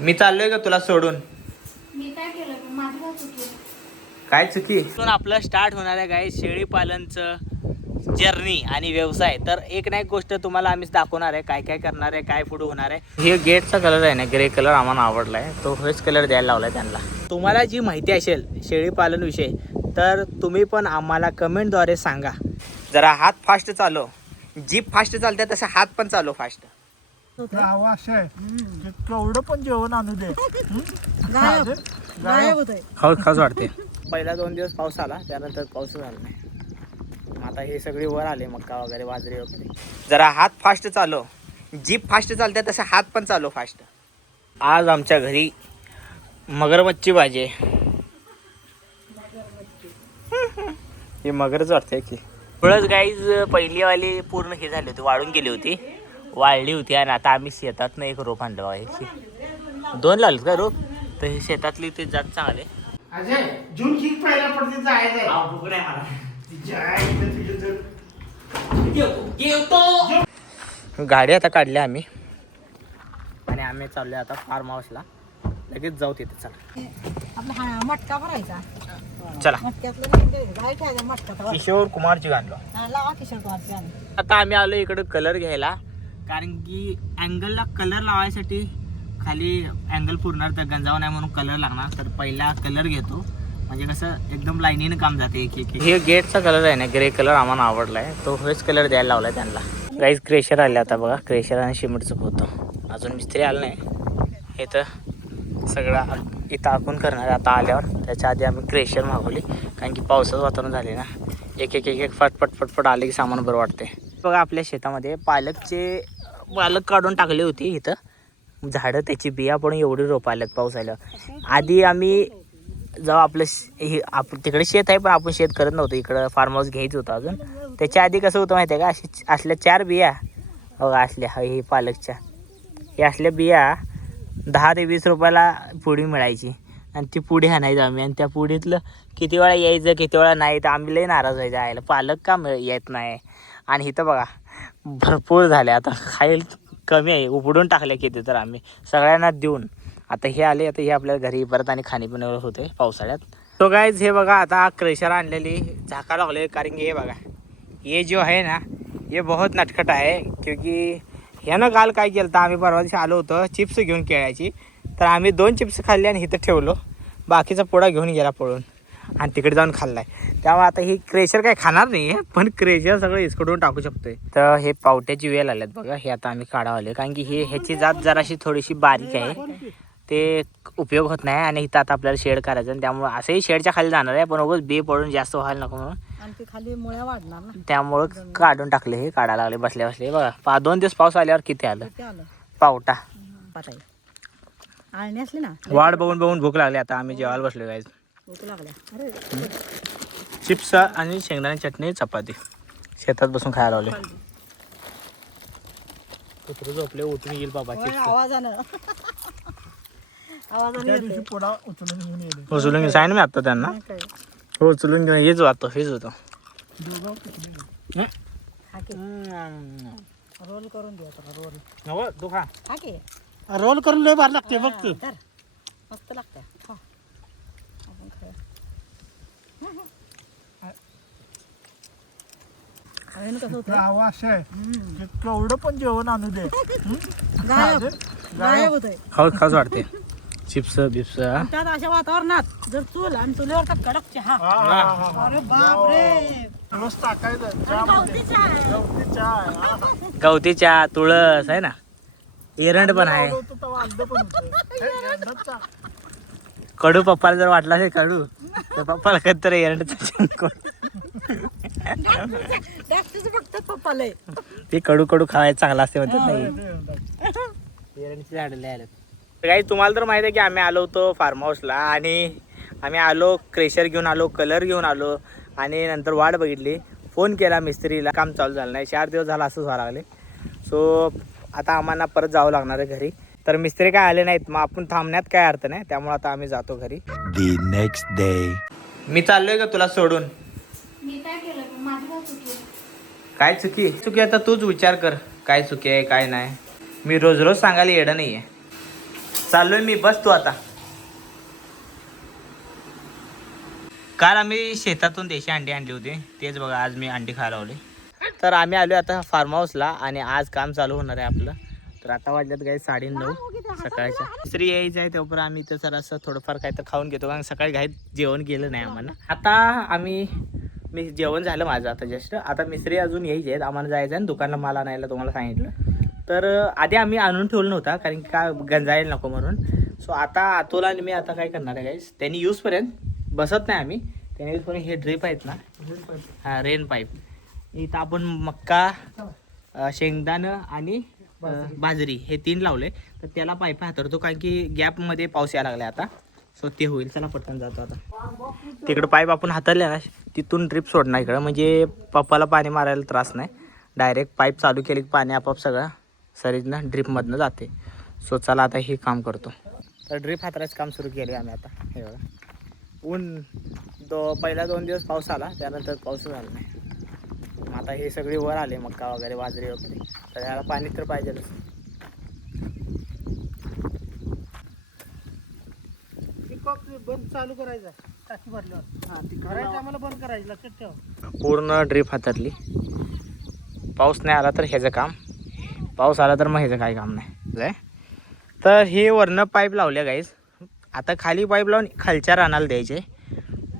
मी चाललोय का तुला सोडून? मी काय केलं? माझी काय चुकी? काय चुकी? आपलं स्टार्ट होणार आहे काय शेळी पालनचं जर्नी आणि व्यवसाय. तर एक ना एक गोष्ट तुम्हाला आम्ही दाखवणार आहे, काय काय करणार आहे, काय पुढे होणार आहे. हे गेटचा कलर आहे ना, ग्रे कलर आम्हाला आवडला आहे, तो हेच कलर द्यायला लावलाय त्यांना. तुम्हाला जी माहिती असेल शेळी पालन विषयी तर तुम्ही पण आम्हाला कमेंटद्वारे सांगा. जरा हात फास्ट चालव, जीप फास्ट चालते तसं हात पण चालव फास्ट. आवाज आहे केवढं पण जेवण आणू दे खाऊच वाटते. पहिला 2 दिवस पाऊस आला, त्यानंतर पाऊस झाला नाही. आता हे सगळे वर आले, मक्का वगैरे बाजरी वगैरे. जरा हात फास्ट चालव, जीप फास्ट चालते तसं हात पण चालव फास्ट. आज आमच्या घरी मगरमच्छी भाजी आहे. हे मगरच वाटतंय की थोडंच गाईज. पहिली वाली पूर्ण हे झाली होती, वाळून गेली होती, वाळली होती. आणि आता आम्ही शेतात एक रोप आणलं आहे. 2 लावलेत का रोप? तर हे शेतातली ते जात चांगले. अजय जून की पहिला पडते जायचं गाडी आता काढली आम्ही आणि आम्ही चाललोय आता फार्म हाऊसला. लगेच जाऊ तिथे. चला आपला मटका भरायचा. चला. मटका किशोर कुमारची गाणलो. लावा किशोर कुमारची गाणी. आता आम्ही आलो इकडे कलर घ्यायला, कारण की अँगलला कलर लावायसाठी खाली अँगल पुरणार, तर गंजावा नाही म्हणून कलर लागणार. तर पहिला कलर घेतो, म्हणजे कसं एकदम लाईनीनं काम जाते एक एक. हे गेटचा कलर आहे ना, ग्रे कलर आम्हाला आवडला आहे, तो हेच कलर द्यायला लावलाय त्यांना. गाईज क्रेशर आले आता बघा, क्रेशर आणि सिमेंटचं होतं. अजून मिस्त्री आलं नाही. हे तर सगळं इथं आपण करणार आहे आता आल्यावर. त्याच्या आधी आम्ही क्रेशर मागवली, कारण की पावसाचं वातावरण झाले ना, एक एक एक एक फटफट फटफट आले की सामान बरं वाटते. बघा आपल्या शेतामध्ये पालक काढून टाकली होती. इथं झाडं त्याची बिया पण एवढी रोपं आल्यात पाऊस आल्यावर. आधी आम्ही जेव्हा आपलं तिकडे शेत आहे, पण आपण शेत करत नव्हतं, इकडं फार्म हाऊस घ्यायचं होतं अजून. त्याच्या आधी कसं होतं माहिती आहे का, असल्या 4 बिया बघा असल्या, हे पालकच्या हे असल्या बिया 10 ते 20 रुपयाला पुडी मिळायची. आणि ती पुडी आणायचं आम्ही, आणि त्या पुडीतलं किती वेळा यायचं किती वेळा नाही, तर आम्ही लई नाराज व्हायचं, यायला पालक का येत नाही. आणि इथं बघा भरपूर झाले, आता खायला कमी आहे, उपडून टाकले किती तर आम्ही सगळ्यांना देऊन. आता हे आले, आता हे आपल्या घरी परत आणि खाणीपिण्यावर होते पावसाळ्यात. तो गाईज हे बघा आता क्रेशर आणलेली झाका लागले, कारण की हे बघा ये जो आहे ना, ये बहुत नटखट आहे. क्योंकि ह्यानं काल काय केलं तर, आम्ही परवा दिवशी आलो होतो चिप्स घेऊन केळ्याची, तर आम्ही 2 चिप्स खाल्ले आणि इथं ठेवलो, बाकीचा पोळा घेऊन गेला पळून आणि तिकडे जाऊन खाल्लाय. त्यामुळे आता ही क्रेशर काय खाणार नाही आहे, पण क्रेशर सगळं इसकडून टाकू शकतोय. तर हे पावट्याची वेल आल्यात बघा, हे आता आम्ही काढावले, कारण की ह्याची जात जराशी थोडीशी बारीक आहे, ते उपयोग होत नाही. आणि इथं आता आपल्याला शेड करायचं, आणि त्यामुळे असंही शेडच्या खाली जाणार आहे, पण उगाच बे पडून जास्त व्हायला नको म्हणून आणि खाली मुळ्या वाढणार ना, त्यामुळं काढून टाकले. हे काढायला लागले बसल्या बसले. बघा 2 दिवस पाऊस आल्यावर किती आलं पावटा. आळणी असली ना, वाढ बघून बघून भूक लागली. आता आम्ही जेवायला बसलो गाईज. भूक लागल्या. चिप्स आणि शेंगदाणे चटणी चपाती शेतात बसून खायला लावले. कुत्रे झोपले, उठून येईल बाबा. आवाजानं पुढा उचलून घेऊन येईल. उचलून घेऊन सांग मी आता त्यांना, हो उचलून घेऊन हेच वाटतं, हेच होतं. रोल करून द्या. रोल तू खा. रोल करून लय भारी लागते बघ तू. मस्त लागतं. आवाज आहे केवढं पण जेवण आणू दे खाऊच वाटते. चिप्स बिप्स. त्यात अशा वातावरणात जर चूल आणि चुलीवर का कडक चहा, अरे बापरे, रोज टाकायचं. गवती चहा, तुळस आहे ना, एरंड पण आहे. कडू पप्पाला जर वाटला असेल कडू, तर पप्पाला कधीतरी एरंडचा फक्त पप्पाला ते कडू कडू खायला चांगला असते म्हणतात नाही. एरंडची झाडं लय आलेत. काही तुम्हाला तर माहिती आहे की आम्ही आलो होतो फार्म हाऊसला, आणि आम्ही आलो क्रेशर घेऊन आलो, कलर घेऊन आलो, आणि नंतर वाट बघितली, फोन केला मिस्त्रीला, काम चालू झालं नाही. 4 दिवस झाला असंच व्हायला लागले. सो आता आम्हाला परत जावं लागणार आहे घरी. तर मिस्त्री काय आले नाहीत, मग आपण थांबण्यात काय अर्थ नाही, त्यामुळे आता आम्ही जातो घरी. The next day. मी चाललोय का तुला सोडून? मी काय केलं? माझी काय चुकी? काय चुकी आता तूच विचार कर, काय चुकी आहे काय नाही. मी रोज रोज सांगायला येडं नाही आहे. चाललोय मी, बस तू आता. काल आम्ही शेतातून देशी अंडी आणली होती, तेच बघा आज मी अंडी खायला लावले. तर आम्ही आलो आता फार्म हाऊसला आणि आज काम चालू होणार आहे आपलं. तर आता वाजल्यात गाई 9:30 सकाळच्या. तिसरी यायचं आहे तोपर्यंत आम्ही तर जरा असं थोडंफार काय तर खाऊन घेतो, कारण सकाळी घाईत जेवण गेलं नाही आम्हाला. आता मी जेवण झालं माझं आता जस्ट. आता मिस्त्री अजून यायचे आहेत, आम्हाला जायचं आहे दुकानला माल आणायला, तुम्हाला सांगितलं. तर आधी आम्ही आणून ठेवलं नव्हता कारण की काय गंजायला नको म्हणून. सो आता अतुला आणि मी आता काय करणार आहे गाईस, त्यांनी यूजपर्यंत बसत नाही आम्ही, त्याने यूजपर्यंत हे ड्रिप आहेत ना, हां रेन पाईप, इथं आपण मक्का, शेंगदाणं आणि बाजरी हे 3 लावले. तर त्याला पाईप हातरतो कारण की गॅपमध्ये पाऊस यायला लागला आता. सो ते होईल. चला पटकन जातो आता. तिकडं पाईप आपण हाताळले ना, तिथून ड्रिप सोडणार इकडं, म्हणजे पप्पाला पाणी मारायला त्रास नाही. डायरेक्ट पाईप चालू केले की पाणी आपोआप सगळं सरीजनं ड्रिपमधनं जाते. सो चला आता हे काम करतो. तर ड्रिप हाताळायचं काम सुरू केले आम्ही आता. हे बघा ऊन पहिला 2 दिवस पाऊस आला, त्यानंतर पाऊस झाला नाही. आता हे सगळे वर आले मक्का वगैरे बाजरी वगैरे, तर याला पाणी तर पाहिजेलच. बंद चालू करायचा टाकी भरल्यावर. हां ती करायचं आम्हाला बंद करायचं, लक्षात ठेवा. पूर्ण ड्रिप हातातली. पाऊस नाही आला तर ह्याचं काम, पाऊस आला तर मग ह्याचं काही काम नाही. तर हे वरनं पाईप लावल्या गाईज. आता खाली पाईप लावून खालच्या रानाला द्यायचे.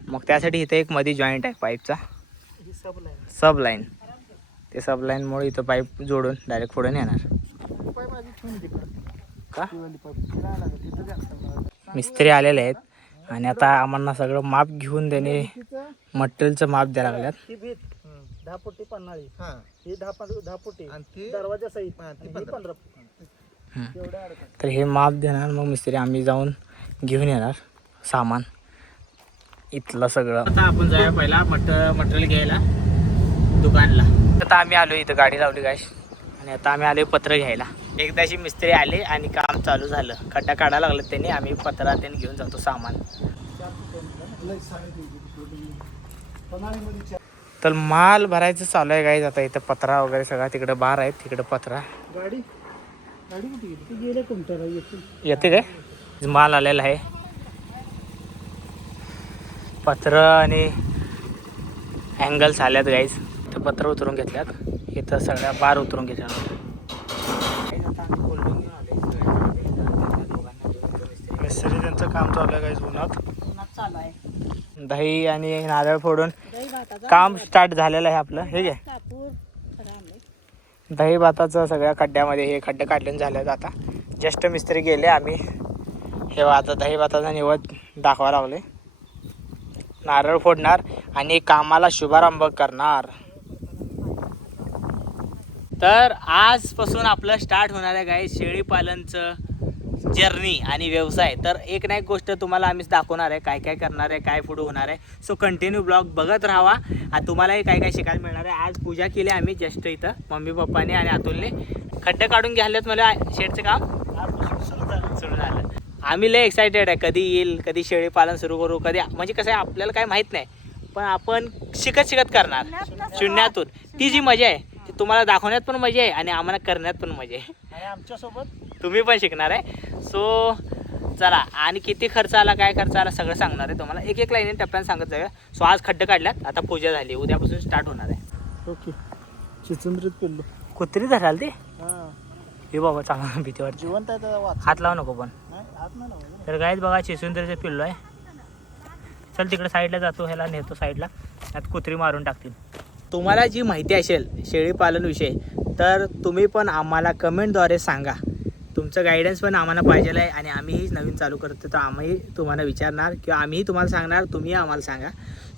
मग त्यासाठी इथं एक मध्ये जॉईंट आहे पाईपचा, सब लाईन. ते सब लाईनमुळे इथं पाईप जोडून डायरेक्ट पुढे येणार. का मिस्त्री आलेले आहेत आणि आता आम्हाला सगळं माप घेऊन त्याने मटेरियलचं माप द्यायला लागल्यात. 10 फुटी पन्हाळी, ही 10 फुटी दरवाजा सहित 15 फुटी. तर हे माप देणार, मग मिस्त्री आम्ही जाऊन घेऊन येणार सामान इथलं सगळं. आता आपण जाऊया पहिला मटेरियल घ्यायला दुकानला. आता आम्ही आलो, इथं गाडी लावली गायस आणि आता आम्ही आलो पत्र घ्यायला. एकदाशी मिस्त्री आले आणि काम चालू झालं, खड्डा काढायला लागलं त्यांनी. आम्ही पत्रा त्यांनी घेऊन जातो सामान. तर माल भरायचं चालू आहे गाईज. आता इथं पत्रा वगैरे सगळा, तिकडे बार आहेत, तिकडे पत्रा. गाडी कुठे गेली? तुमच्या येते काय माल आलेला आहे. पत्र आणि अँगल्स आल्यात गाईज. इथं पत्र उतरून घेतल्यात, इथं सगळ्या बार उतरून घेतल्या. मिस्त्री त्यांचं काम चालू आहे गाईज, उन्हात चालू आहे. दही आणि नारळ फोडून काम स्टार्ट झालेलं आहे आपलं. हे घे दही भाताचं सगळ्या खड्ड्यामध्ये, हे खड्डे काढले झाले. आता जस्ट मिस्त्री गेले, आम्ही हे आता दही भाताचा निवड दाखवा लागले. नारळ फोडणार आणि कामाला शुभारंभ करणार. तर आजपासून आपलं स्टार्ट होणार आहे गाई शेळीपालनचं जर्नी आणि व्यवसाय. तर एक ना एक गोष्ट तुम्हाला आम्ही दाखवणार आहे, काय काय करणार आहे, काय पुढे होणार आहे. सो कंटिन्यू ब्लॉग बघत राहावा, तुम्हालाही काय काय शिकायला मिळणार आहे. आज पूजा केली आम्ही जस्ट इथं, मम्मी पप्पाने आणि अतुलने. खड्डे काढून घ्यायलेत मला शेडचं काम सुरू झालं. आम्ही लय एक्सायटेड आहे, कधी येईल, कधी शेळी पालन सुरू करू, कधी. म्हणजे कसं आहे आपल्याला काय माहीत नाही, पण आपण शिकत करणार शून्यातून. ती जी मजा आहे ती तुम्हाला दाखवण्यात पण मजा आहे आणि आम्हाला करण्यात पण मजा आहे. आणि आमच्यासोबत तुम्ही पण शिकणार आहे. सो चला, आणि किती खर्च आला, काय खर्च आला सगळं सांगणार आहे तुम्हाला, एक लाईन टप्प्याने सांगत जाऊया. सो आज खड्डे काढल्यात, आता पूजा झाली, उद्यापासून स्टार्ट होणार आहे. ओके. चिचंद्रीत पिल्लू कुत्री धराल ते हां, हे बाबा चांगला भीती वाटते. जिवंत आहे त्याचा वाच. हात लावू नको पण. नाही हात नाही लावायचा. तर गाईच बघा चिसूंदरीचं पिल्लो आहे. चल तिकडे साईडला जातो, ह्याला नेतो साईडला, त्यात कुत्री मारून टाकतील. तुम्हाला जी माहिती असेल शेळीपालनविषयी तर तुम्ही पण आम्हाला कमेंटद्वारे सांगा. तुमचं गायडन्स पण आम्हाला पाहिजे आहे आणि आम्हीही नवीन चालू करतो, तर आम्ही तुम्हाला विचारणार किंवा आम्हीही तुम्हाला सांगणार, तुम्ही आम्हाला सांगा.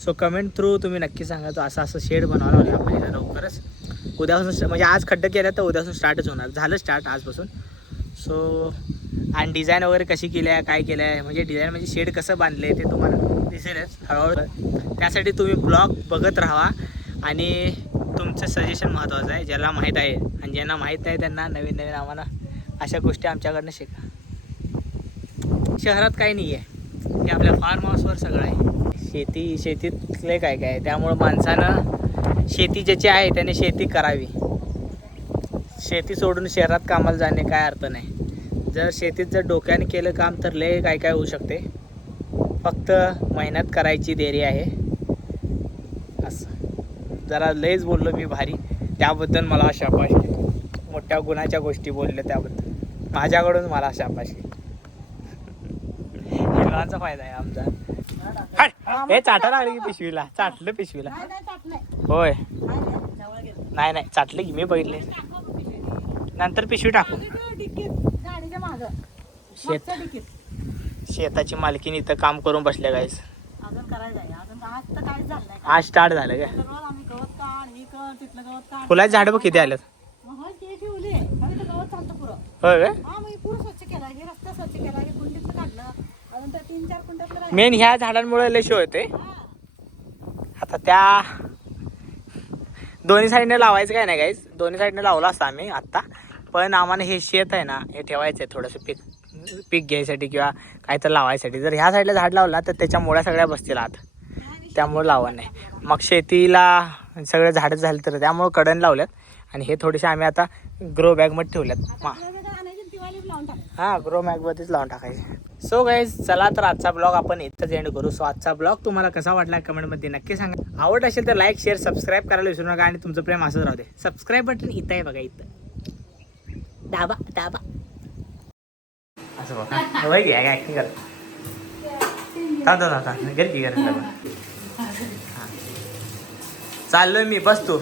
सो कमेंट थ्रू तुम्ही नक्की सांगा, तो असं शेड बनवायला लागले आपण इथं लवकरच. उद्यापासून म्हणजे आज खड्डे केले तर उद्यापासून स्टार्टच होणार, झालं स्टार्ट आजपासून. सो आणि डिझाईन वगैरे कशी केली आहे, काय केलं आहे, म्हणजे डिझाईन म्हणजे शेड कसं बांधलं आहे ते तुम्हाला दिसेलच हळूहळू. त्यासाठी तुम्ही ब्लॉग बघत राहा आणि तुमचं सजेशन महत्त्वाचं आहे. ज्याला माहीत आहे आणि ज्यांना माहीत नाही त्यांना नवीन नवीन आम्हाला अशा गोष्टी आमच्याकडनं शिका. शहरात काही नाही आहे, हे आपल्या फार्म हाऊसवर सगळं आहे. शेतीतले काय काय आहे, त्यामुळं माणसानं शेती ज्याची आहे त्याने शेती करावी. शेती सोडून शहरात कामाला जाणे काय अर्थ नाही. जर शेतीत जर डोक्याने केलं काम तर लय काय काय होऊ शकते. फक्त मेहनत करायची देरी आहे. असं जरा लयच बोललो मी भारी, त्याबद्दल मला शाबाशी. मोठ्या गुणाच्या गोष्टी बोलल्या त्याबद्दल माझ्याकडून मला शाबाशी. मुलांचा फायदा आहे आमचा. हे चाटा लागली की पिशवीला, चाटलं पिशवीला. नाही नाही टाकलंय. होय नाही नाही, जवळ गेलं. नाही नाही चाटलं की मी बघितले. नंतर पिशवी टाकू. मागं डिक्कीत, गाडीच्या मागं. शेत मागच्या डिक्कीत. शेताची मालकीन इथं काम करून बसल्या गाईस. अजून करायचं आहे. अजून आज तर काहीच झालं नाही. आज स्टार्ट झालं काय? रोज आम्ही गवत काढ, हे कर, तिथलं गवत काढ. फुलाची झाडं बघ किती आल्यात. मग होय ते ठेवले. मग इथं गवत चालतं पुरं. होय काय? हा मग हे पुरं स्वच्छ केलं. हे रस्ता स्वच्छ केला. हे कुंडीतलं काढलं. अजून त्या 3-4 कुंड्यातलं राहिलं. मेन ह्या झाडांमुळे लय शो होते. हा. आता त्या दोन्ही साईडने लावायचं काय नाही गाईस, दोन्ही साईडने लावलं असतं आम्ही आत्ता. पण आम्हाला हे शेत आहे ना, हे ठेवायचं आहे थोडंसं पीक घ्यायसाठी किंवा काय तर लावायसाठी. जर ह्या साईडला झाड लावला तर त्याच्या मुळ्या सगळ्या बसतील आत, त्यामुळे लावा नाही. मग शेतीला सगळं झाडं झालं तर त्यामुळे कडण लावल्यात. आणि हे थोडेसे आम्ही आता ग्रो बॅगमध्ये ठेवल्यात. आपल्याला आणायची दिवाळी लावून टाक. हां, ग्रो बॅगमध्येच लावून टाकायचे. सो गाईज चला तर आजचा ब्लॉग आपण इथंच एंड करू. सो आजचा ब्लॉग तुम्हाला कसा वाटला कमेंटमध्ये नक्की सांगा. आवड असेल तर लाईक शेअर सबस्क्राईब करायला विसरू नका. आणि तुमचं प्रेम असंच राहू दे. सबस्क्राईब बटन इथं आहे बघा, इथं दाबा दाबा. असं बघा वय घ्या काय ॲक्टिंग करत थांब गेल की करत. चाललोय मी, बस तू.